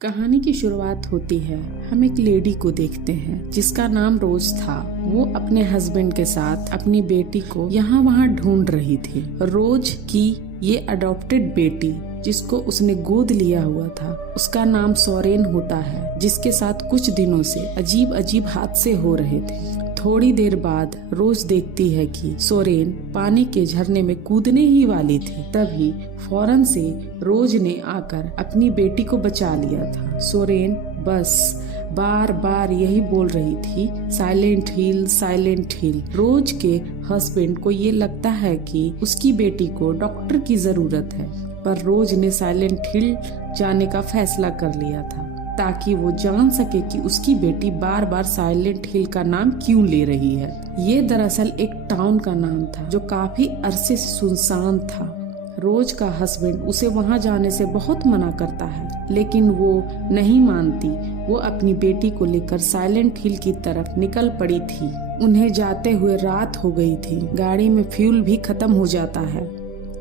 कहानी की शुरुआत होती है। हम एक लेडी को देखते हैं जिसका नाम रोज था। वो अपने हस्बैंड के साथ अपनी बेटी को यहाँ वहाँ ढूंढ रही थी। रोज की ये अडॉप्टेड बेटी जिसको उसने गोद लिया हुआ था, उसका नाम सोरेन होता है, जिसके साथ कुछ दिनों से अजीब अजीब हादसे हो रहे थे। थोड़ी देर बाद रोज देखती है कि सोरेन पानी के झरने में कूदने ही वाली थी। तभी फौरन से रोज ने आकर अपनी बेटी को बचा लिया था। सोरेन बस बार बार यही बोल रही थी, साइलेंट हिल साइलेंट हिल। रोज के हस्बैंड को ये लगता है कि उसकी बेटी को डॉक्टर की जरूरत है, पर रोज ने साइलेंट हिल जाने का फैसला कर लिया था ताकि वो जान सके कि उसकी बेटी बार बार साइलेंट हिल का नाम क्यों ले रही है। ये दरअसल एक टाउन का नाम था जो काफी अरसे से सुनसान था। रोज का हस्बैंड उसे वहां जाने से बहुत मना करता है, लेकिन वो नहीं मानती। वो अपनी बेटी को लेकर साइलेंट हिल की तरफ निकल पड़ी थी। उन्हें जाते हुए रात हो गई थी। गाड़ी में फ्यूल भी खत्म हो जाता है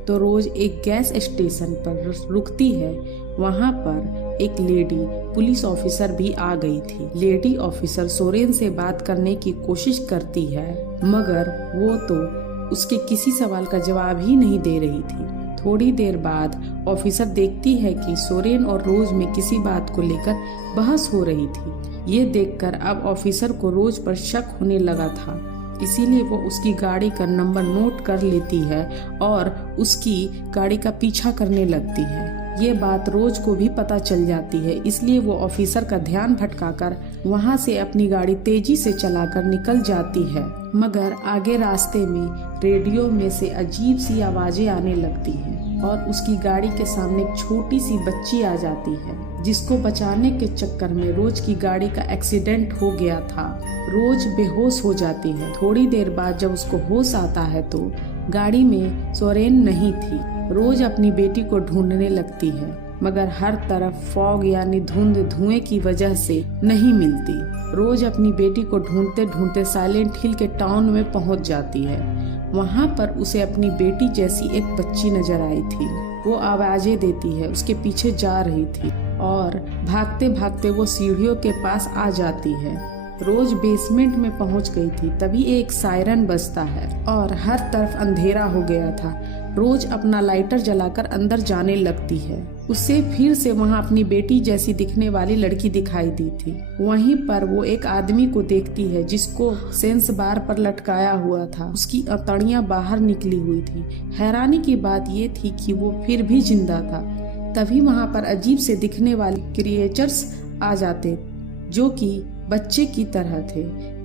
तो रोज एक गैस स्टेशन पर रुकती है। वहाँ पर एक लेडी पुलिस ऑफिसर भी आ गई थी। लेडी ऑफिसर सोरेन से बात करने की कोशिश करती है, मगर वो तो उसके किसी सवाल का जवाब ही नहीं दे रही थी। थोड़ी देर बाद ऑफिसर देखती है कि सोरेन और रोज में किसी बात को लेकर बहस हो रही थी। ये देखकर अब ऑफिसर को रोज पर शक होने लगा था, इसीलिए वो उसकी गाड़ी का नंबर नोट कर लेती है और उसकी गाड़ी का पीछा करने लगती है। ये बात रोज को भी पता चल जाती है, इसलिए वो ऑफिसर का ध्यान भटकाकर वहाँ से अपनी गाड़ी तेजी से चलाकर निकल जाती है। मगर आगे रास्ते में रेडियो में से अजीब सी आवाजें आने लगती हैं और उसकी गाड़ी के सामने एक छोटी सी बच्ची आ जाती है, जिसको बचाने के चक्कर में रोज की गाड़ी का एक्सीडेंट हो गया था। रोज बेहोश हो जाती है। थोड़ी देर बाद जब उसको होश आता है तो गाड़ी में सोरेन नहीं थी। रोज अपनी बेटी को ढूंढने लगती है, मगर हर तरफ फॉग यानी धुंध धुएं की वजह से नहीं मिलती। रोज अपनी बेटी को ढूंढते ढूंढते साइलेंट हिल के टाउन में पहुंच जाती है। वहां पर उसे अपनी बेटी जैसी एक बच्ची नजर आई थी। वो आवाजें देती है, उसके पीछे जा रही थी और भागते भागते वो सीढ़ियों के पास आ जाती है। रोज बेसमेंट में पहुंच गई थी, तभी एक सायरन बजता है और हर तरफ अंधेरा हो गया था। रोज अपना लाइटर जलाकर अंदर जाने लगती है। उसे फिर से वहां अपनी बेटी जैसी दिखने वाली लड़की दिखाई दी थी। वहीं पर वो एक आदमी को देखती है जिसको सेंस बार पर लटकाया हुआ था। उसकी अतड़ियां बाहर निकली हुई थी। हैरानी की बात ये थी कि वो फिर भी जिंदा था। तभी वहां पर अजीब से दिखने वाले क्रिएचर्स आ जाते जो कि बच्चे की तरह थे।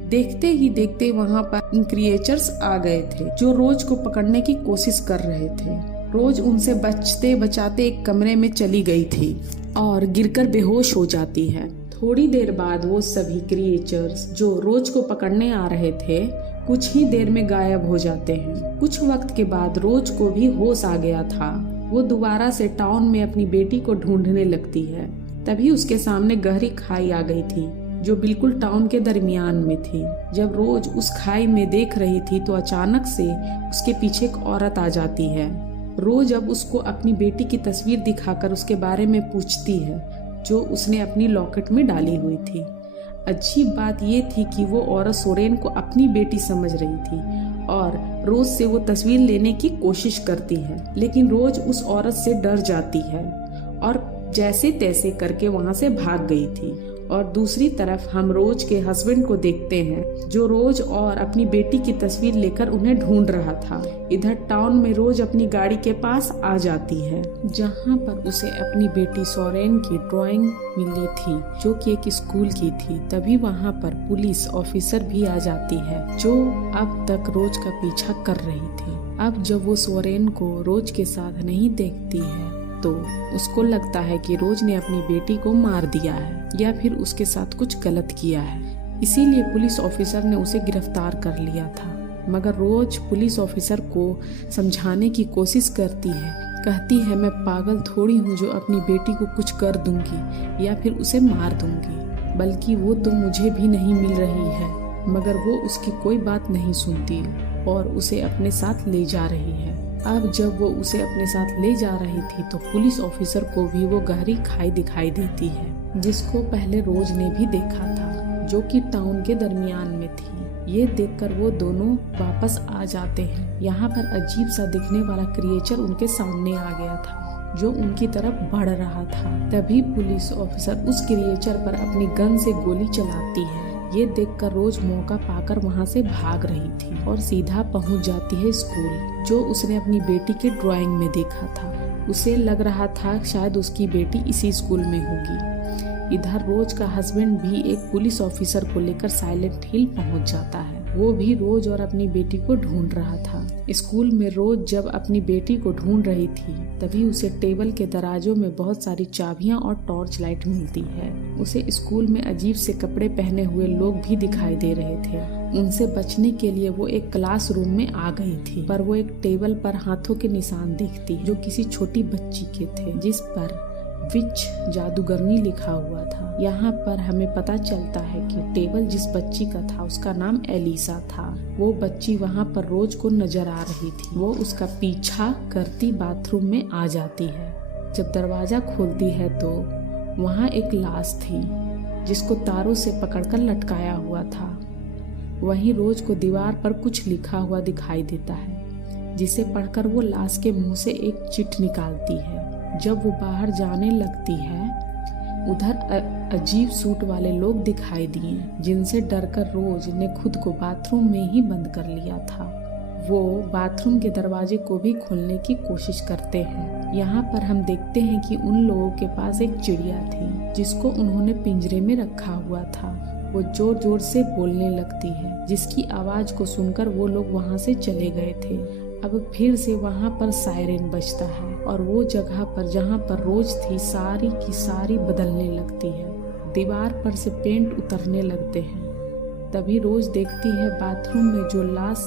देखते ही देखते वहां पर क्रिएचर्स आ गए थे जो रोज को पकड़ने की कोशिश कर रहे थे। रोज उनसे बचते बचाते एक कमरे में चली गई थी और गिरकर बेहोश हो जाती है। थोड़ी देर बाद वो सभी क्रिएचर्स जो रोज को पकड़ने आ रहे थे कुछ ही देर में गायब हो जाते हैं। कुछ वक्त के बाद रोज को भी होश आ गया था। वो दोबारा से टाउन में अपनी बेटी को ढूंढने लगती है। तभी उसके सामने गहरी खाई आ गई थी जो बिल्कुल टाउन के दरमियान में थी। जब रोज उस खाई में देख रही थी तो अचानक से उसके पीछे एक औरत आ जाती है। रोज अब उसको अपनी बेटी की तस्वीर दिखाकर उसके बारे में पूछती है जो उसने अपनी लॉकेट में डाली हुई थी। अजीब बात ये थी कि वो औरत सोरेन को अपनी बेटी समझ रही थी और रोज से वो तस्वीर लेने की कोशिश करती है, लेकिन रोज उस औरत से डर जाती है और जैसे तैसे करके वहां से भाग गई थी। और दूसरी तरफ हम रोज के हस्बैंड को देखते हैं जो रोज और अपनी बेटी की तस्वीर लेकर उन्हें ढूंढ रहा था। इधर टाउन में रोज अपनी गाड़ी के पास आ जाती है जहां पर उसे अपनी बेटी सोरेन की ड्राइंग मिली थी जो कि एक स्कूल की थी। तभी वहां पर पुलिस ऑफिसर भी आ जाती है जो अब तक रोज का पीछा कर रही थी। अब जब वो सोरेन को रोज के साथ नहीं देखती है तो उसको लगता है कि रोज ने अपनी बेटी को मार दिया है या फिर उसके साथ कुछ गलत किया है। इसीलिए पुलिस ऑफिसर ने उसे गिरफ्तार कर लिया था। मगर रोज पुलिस ऑफिसर को समझाने की कोशिश करती है, कहती है मैं पागल थोड़ी हूँ जो अपनी बेटी को कुछ कर दूंगी या फिर उसे मार दूंगी, बल्कि वो तो मुझे भी नहीं मिल रही है। मगर वो उसकी कोई बात नहीं सुनती और उसे अपने साथ ले जा रही है। अब जब वो उसे अपने साथ ले जा रही थी तो पुलिस ऑफिसर को भी वो गहरी खाई दिखाई देती है, जिसको पहले रोज ने भी देखा था, जो कि टाउन के दरमियान में थी। ये देखकर वो दोनों वापस आ जाते हैं। यहाँ पर अजीब सा दिखने वाला क्रिएचर उनके सामने आ गया था, जो उनकी तरफ बढ़ रहा था। तभी पुलिस ऑफिसर उस क्रिएचर पर अपनी गन से गोली चलाती है। ये देखकर रोज मौका पाकर वहाँ से भाग रही थी और सीधा पहुँच जाती है स्कूल, जो उसने अपनी बेटी के ड्राइंग में देखा था। उसे लग रहा था शायद उसकी बेटी इसी स्कूल में होगी। इधर रोज का हस्बैंड भी एक पुलिस ऑफिसर को लेकर साइलेंट हिल पहुँच जाता है। वो भी रोज और अपनी बेटी को ढूंढ रहा था। स्कूल में रोज जब अपनी बेटी को ढूंढ रही थी तभी उसे टेबल के दराजों में बहुत सारी चाबियां और टॉर्च लाइट मिलती है। उसे स्कूल में अजीब से कपड़े पहने हुए लोग भी दिखाई दे रहे थे। उनसे बचने के लिए वो एक क्लासरूम में आ गई थी, पर वो एक टेबल पर हाथों के निशान देखती जो किसी छोटी बच्ची के थे, जिस पर विच जादूगरनी लिखा हुआ था। यहाँ पर हमें पता चलता है कि टेबल जिस बच्ची का था उसका नाम एलिसा था। वो बच्ची वहाँ पर रोज को नजर आ रही थी। वो उसका पीछा करती बाथरूम में आ जाती है। जब दरवाजा खोलती है तो वहाँ एक लाश थी, जिसको तारों से पकड़कर लटकाया हुआ था। वहीं रोज को दीवार पर कुछ लिखा हुआ दिखाई देता है, जिसे पढ़कर वो लाश के मुंह से एक चिट निकालती है। जब वो बाहर जाने लगती है उधर अजीब सूट वाले लोग दिखाई दिए, जिनसे डरकर रोज ने खुद को बाथरूम में ही बंद कर लिया था। वो बाथरूम के दरवाजे को भी खोलने की कोशिश करते हैं। यहाँ पर हम देखते हैं कि उन लोगों के पास एक चिड़िया थी, जिसको उन्होंने पिंजरे में रखा हुआ था। वो जोर जोर से बोलने लगती है, जिसकी आवाज को सुनकर वो लोग वहाँ से चले गए थे। अब फिर से वहाँ पर सायरन बजता है और वो जगह पर जहाँ पर रोज थी सारी की सारी बदलने लगती है। दीवार पर से पेंट उतरने लगते हैं। तभी रोज देखती है बाथरूम में जो लाश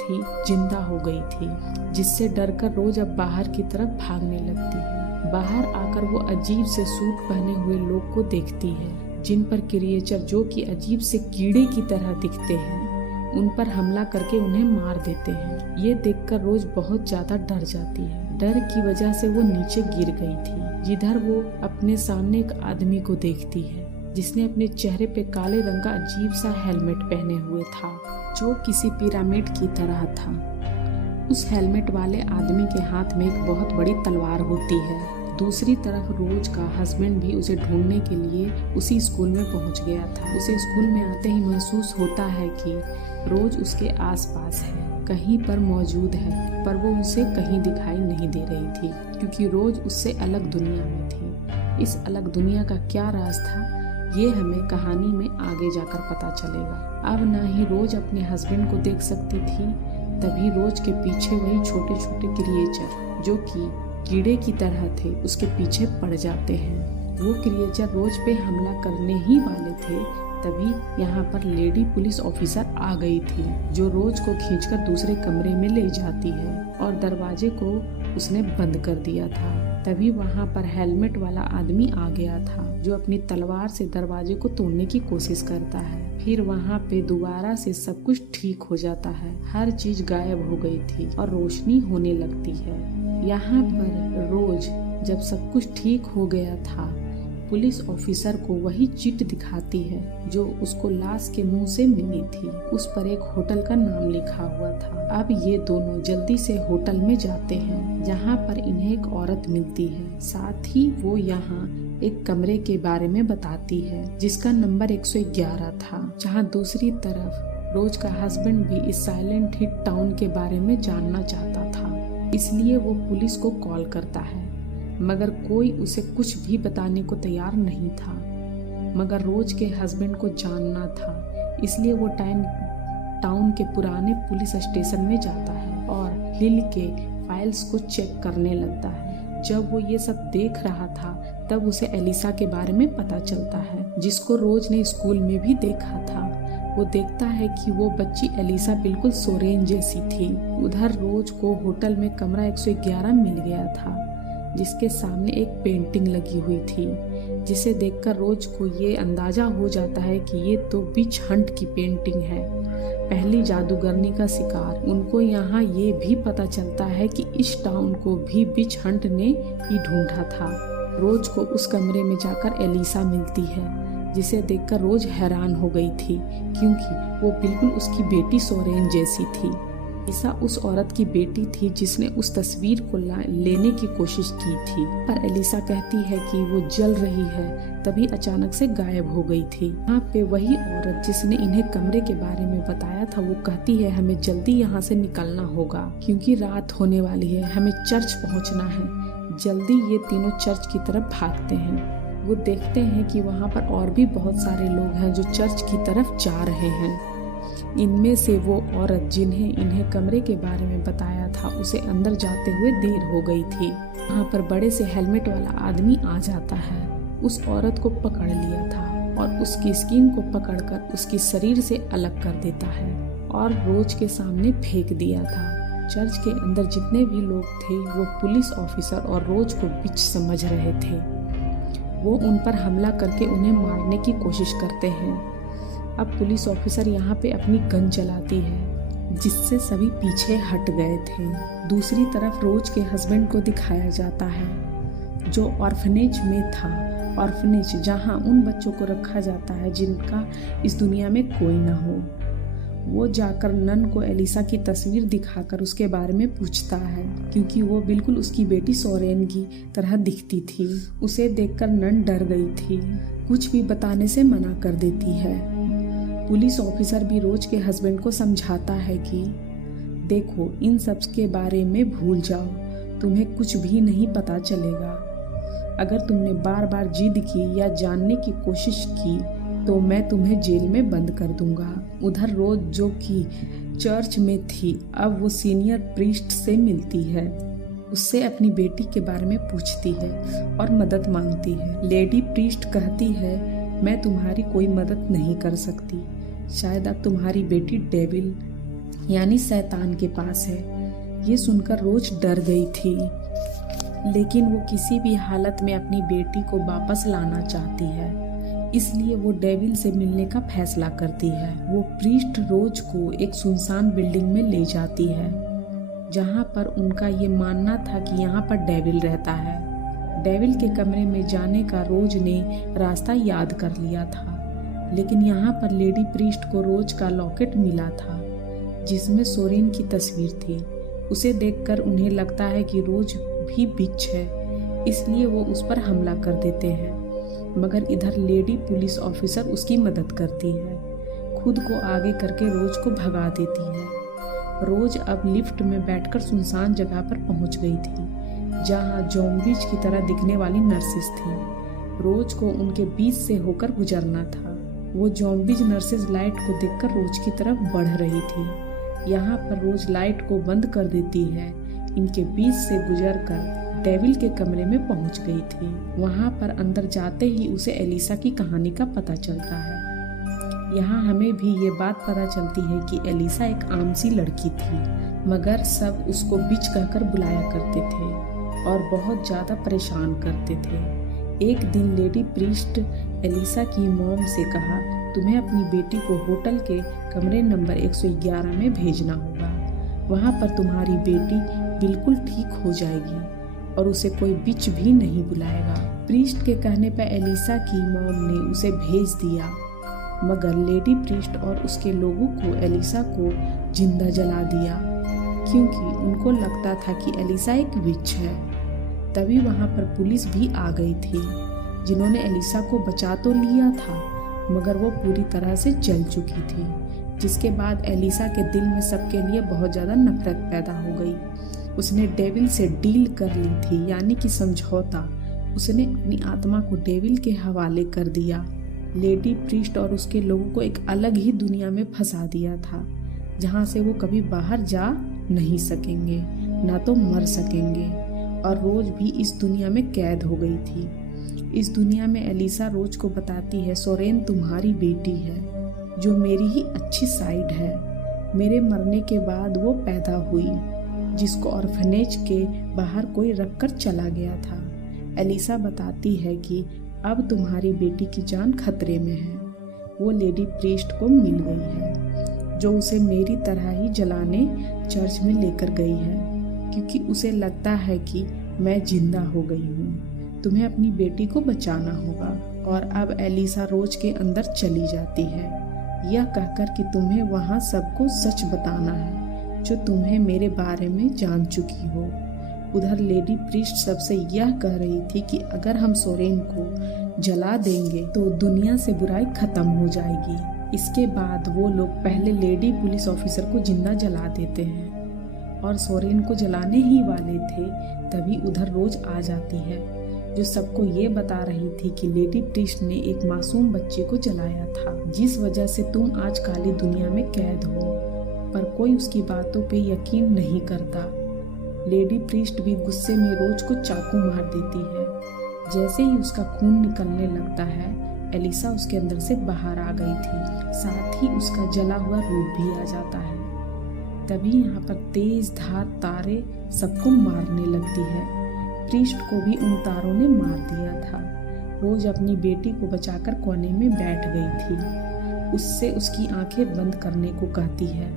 थी जिंदा हो गई थी, जिससे डरकर रोज अब बाहर की तरफ भागने लगती है। बाहर आकर वो अजीब से सूट पहने हुए लोग को देखती है, जिन पर क्रिएचर जो कि अजीब से कीड़े की तरह दिखते हैं उन पर हमला करके उन्हें मार देते हैं। ये देखकर रोज बहुत ज्यादा डर जाती है। डर की वजह से वो नीचे गिर गई थी, जिधर वो अपने सामने एक आदमी को देखती है, जिसने अपने चेहरे पे काले रंग का अजीब सा हेलमेट पहने हुए था, जो किसी पिरामिड की तरह था। उस हेलमेट वाले आदमी के हाथ में एक बहुत बड़ी तलवार होती है। दूसरी तरफ रोज का हस्बैंड भी उसे ढूंढने के लिए उसी स्कूल में पहुंच गया था। उसे स्कूल में आते ही महसूस होता है कि रोज उसके आसपास है, कहीं पर मौजूद है, पर वो उसे कहीं दिखाई नहीं दे रही थी, क्योंकि रोज उससे अलग दुनिया में थी। इस अलग दुनिया का क्या राज था, ये हमें कहानी में आगे जाकर पता चलेगा। अब ना ही रोज अपने हस्बैंड को देख सकती थी, तभी रोज के पीछे वही छोटे छोटे क्रिएचर जो कि कीड़े की तरह थे उसके पीछे पड़ जाते हैं। वो क्रिएचर रोज पे हमला करने ही वाले थे, तभी यहाँ पर लेडी पुलिस ऑफिसर आ गई थी, जो रोज को खींचकर दूसरे कमरे में ले जाती है और दरवाजे को उसने बंद कर दिया था। तभी वहाँ पर हेलमेट वाला आदमी आ गया था, जो अपनी तलवार से दरवाजे को तोड़ने की कोशिश करता है। फिर वहाँ पे दोबारा से सब कुछ ठीक हो जाता है। हर चीज गायब हो गई थी और रोशनी होने लगती है। यहाँ पर रोज जब सब कुछ ठीक हो गया था, पुलिस ऑफिसर को वही चिट दिखाती है जो उसको लाश के मुंह से मिली थी। उस पर एक होटल का नाम लिखा हुआ था। अब ये दोनों जल्दी से होटल में जाते हैं, जहाँ पर इन्हें एक औरत मिलती है। साथ ही वो यहाँ एक कमरे के बारे में बताती है, जिसका नंबर 111 था, जहाँ दूसरी तरफ रोज का हस्बैंड भी इस साइलेंट हिट टाउन के बारे में जानना चाहता था। इसलिए वो पुलिस को कॉल करता है, मगर कोई उसे कुछ भी बताने को तैयार नहीं था। मगर रोज के हस्बैंड को जानना था, इसलिए वो टाउन के पुराने पुलिस स्टेशन में जाता है और हिल के फाइल्स को चेक करने लगता है। जब वो ये सब देख रहा था तब उसे एलिसा के बारे में पता चलता है, जिसको रोज ने स्कूल में भी देखा था। वो देखता है कि वो बच्ची एलिसा बिल्कुल सोरेन जैसी थी। उधर रोज को होटल में कमरा 111 मिल गया था, जिसके सामने एक पेंटिंग लगी हुई थी, जिसे देखकर रोज को ये अंदाजा हो जाता है कि ये तो विच हंट की पेंटिंग है। पहली जादूगरनी का शिकार। उनको यहाँ ये भी पता चलता है कि इस टाउन को भी विच हंट ने ही ढूंढा था। रोज को उस कमरे में जाकर एलिसा मिलती है, जिसे देखकर रोज हैरान हो गई थी क्योंकि वो बिल्कुल उसकी बेटी सोरेन जैसी थी। एलिसा उस औरत की बेटी थी जिसने उस तस्वीर को लेने की कोशिश की थी, पर एलिसा कहती है कि वो जल रही है, तभी अचानक से गायब हो गई थी। यहाँ पे वही औरत जिसने इन्हें कमरे के बारे में बताया था, वो कहती है हमें जल्दी यहाँ से निकलना होगा क्योंकि रात होने वाली है, हमें चर्च पहुँचना है। जल्दी ये तीनों चर्च की तरफ भागते हैं। वो देखते हैं कि वहाँ पर और भी बहुत सारे लोग हैं जो चर्च की तरफ जा रहे हैं। इनमें से वो औरत जिन्हें इन्हें कमरे के बारे में बताया था, उसे अंदर जाते हुए देर हो गई थी। वहाँ पर बड़े से हेलमेट वाला आदमी आ जाता है, उस औरत को पकड़ लिया था और उसकी स्किन को पकड़कर उसकी शरीर से अलग कर देता है और रोज के सामने फेंक दिया था। चर्च के अंदर जितने भी लोग थे वो पुलिस ऑफिसर और रोज को बिच समझ रहे थे। वो उन पर हमला करके उन्हें मारने की कोशिश करते हैं। अब पुलिस ऑफिसर यहाँ पे अपनी गन चलाती है, जिससे सभी पीछे हट गए थे। दूसरी तरफ रोज के हस्बैंड को दिखाया जाता है जो ऑर्फनेज में था। ऑर्फनेज जहाँ उन बच्चों को रखा जाता है जिनका इस दुनिया में कोई ना हो। वो जाकर नन को एलिसा की तस्वीर दिखाकर उसके बारे में पूछता है क्योंकि वो बिल्कुल उसकी बेटी सोरेन की तरह दिखती थी। उसे देखकर नन डर गई थी, कुछ भी बताने से मना कर देती है। पुलिस ऑफिसर भी रोज के हस्बैंड को समझाता है कि देखो, इन सब के बारे में भूल जाओ, तुम्हें कुछ भी नहीं पता चलेगा। अगर तुमने बार बार जिद की या जानने की कोशिश की तो मैं तुम्हें जेल में बंद कर दूंगा। उधर रोज जो कि चर्च में थी, अब वो सीनियर प्रीस्ट से मिलती है, उससे अपनी बेटी के बारे में पूछती है और मदद मांगती है। लेडी प्रीस्ट कहती है मैं तुम्हारी कोई मदद नहीं कर सकती, शायद अब तुम्हारी बेटी डेविल यानी शैतान के पास है। ये सुनकर रोज डर गई थी, लेकिन वो किसी भी हालत में अपनी बेटी को वापस लाना चाहती है, इसलिए वो डेविल से मिलने का फैसला करती है। वो प्रीस्ट रोज को एक सुनसान बिल्डिंग में ले जाती है, जहाँ पर उनका ये मानना था कि यहाँ पर डेविल रहता है। डेविल के कमरे में जाने का रोज ने रास्ता याद कर लिया था, लेकिन यहाँ पर लेडी प्रीस्ट को रोज का लॉकेट मिला था जिसमें सोरेन की तस्वीर थी। उसे देखकर उन्हें लगता है कि रोज भी बिच है, इसलिए वो उस पर हमला कर देते हैं, मगर इधर लेडी पुलिस ऑफिसर उसकी मदद करती है, खुद को आगे करके रोज को भगा देती है। रोज अब लिफ्ट में बैठकर सुनसान जगह पर पहुंच गई थी जहां ज़ॉम्बीज की तरह दिखने वाली नर्सेस थी। रोज को उनके बीच से होकर गुजरना था। वो ज़ॉम्बीज नर्सेस लाइट को देखकर रोज की तरफ बढ़ रही थी। यहाँ पर रोज लाइट को बंद कर देती है, इनके बीच से गुजरकर डेविल के कमरे में पहुंच गई थी। वहाँ पर अंदर जाते ही उसे एलिसा की कहानी का पता चलता है। यहाँ हमें भी ये बात पता चलती है कि एलिसा एक आम सी लड़की थी, मगर सब उसको बिच कहकर बुलाया करते थे और बहुत ज़्यादा परेशान करते थे। एक दिन लेडी प्रीस्ट एलिसा की मॉम से कहा, तुम्हें अपनी बेटी को होटल के कमरे नंबर 111 में भेजना होगा। वहाँ पर तुम्हारी बेटी बिल्कुल ठीक हो जाएगी और उसे कोई बिच भी नहीं बुलाएगा। प्रीस्ट के कहने पर एलिसा की मॉम ने उसे भेज दिया, मगर लेडी प्रीस्ट और उसके लोगों को एलिसा को जिंदा जला दिया क्योंकि उनको लगता था कि एलिसा एक विच है। तभी वहाँ पर पुलिस भी आ गई थी, जिन्होंने एलिसा को बचा तो लिया था, मगर वो पूरी तरह से जल चुकी थी, जिसके बाद एलिसा के दिल में सबके लिए बहुत ज़्यादा नफरत पैदा हो गई। उसने डेविल से डील कर ली थी, यानी कि समझौता। उसने अपनी आत्मा को डेविल के हवाले कर दिया। लेडी प्रीस्ट और उसके लोगों को एक अलग ही दुनिया में फंसा दिया था, जहाँ से वो कभी बाहर जा नहीं सकेंगे, ना तो मर सकेंगे। और रोज भी इस दुनिया में कैद हो गई थी। इस दुनिया में एलिसा रोज को बताती है, सोरेन तुम्हारी बेटी है, जो मेरी ही अच्छी साइड है। मेरे मरने के बाद वो पैदा हुई, जिसको ऑर्फनेज के बाहर कोई रखकर चला गया था। एलिसा बताती है कि अब तुम्हारी बेटी की जान खतरे में है। वो लेडी प्रीस्ट को मिल गई है। जो उसे मेरी तरह ही जलाने चर्च में लेकर गई है, क्योंकि उसे लगता है कि मैं जिंदा हो गई हूँ। तुम्हें अपनी बेटी को बचाना होगा। और अब एलिसा रोज के अंदर चली जाती है, यह कहकर कि तुम्हें वहाँ सबको सच बताना है जो तुम्हें मेरे बारे में जान चुकी हो। उधर लेडी प्रीस्ट सबसे यह कह रही थी कि अगर हम सोरेन को जला देंगे तो दुनिया से बुराई खत्म हो जाएगी। इसके बाद वो लोग पहले लेडी पुलिस ऑफिसर को जिंदा जला देते हैं और सोरेन को जलाने ही वाले थे, तभी उधर रोज आ जाती है, जो सबको ये बता रही थी कि लेडी प्रीस्ट ने एक मासूम बच्चे को जलाया था, जिस वजह से तुम आज काली दुनिया में कैद हो। पर कोई उसकी बातों पे यकीन नहीं करता। लेडी प्रीस्ट भी गुस्से में रोज को चाकू मार देती है। जैसे ही उसका खून निकलने लगता है, एलिसा उसके अंदर से बाहर आ गई थी, साथ ही उसका जला हुआ रूप भी आ जाता है। तभी यहाँ पर तेज धार तारे सबको मारने लगती है। प्रीस्ट को भी उन तारों ने मार दिया था। रोज अपनी बेटी को बचाकर कोने में बैठ गई थी। उससे उसकी आंखें बंद करने को कहती है,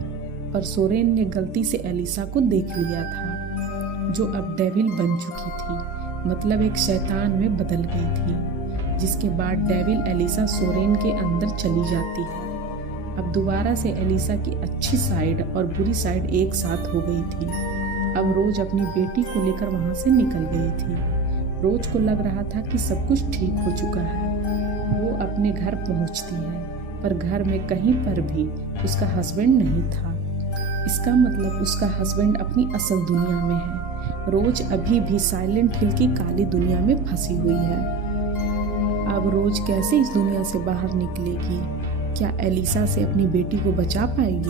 पर सोरेन ने गलती से एलिसा को देख लिया था, जो अब डेविल बन चुकी थी, मतलब एक शैतान में बदल गई थी। जिसके बाद डेविल एलिसा सोरेन के अंदर चली जाती है। अब दोबारा से एलिसा की अच्छी साइड और बुरी साइड एक साथ हो गई थी। अब रोज अपनी बेटी को लेकर वहां से निकल गई थी। रोज को लग रहा था कि सब कुछ ठीक हो चुका है। वो अपने घर पहुंचती है, पर घर में कहीं पर भी उसका हस्बैंड नहीं था। इसका मतलब उसका हस्बैंड अपनी असल दुनिया में है। रोज अभी भी साइलेंट हिल की काली दुनिया में फंसी हुई है। अब रोज कैसे इस दुनिया से बाहर निकलेगी? क्या एलिसा से अपनी बेटी को बचा पाएगी?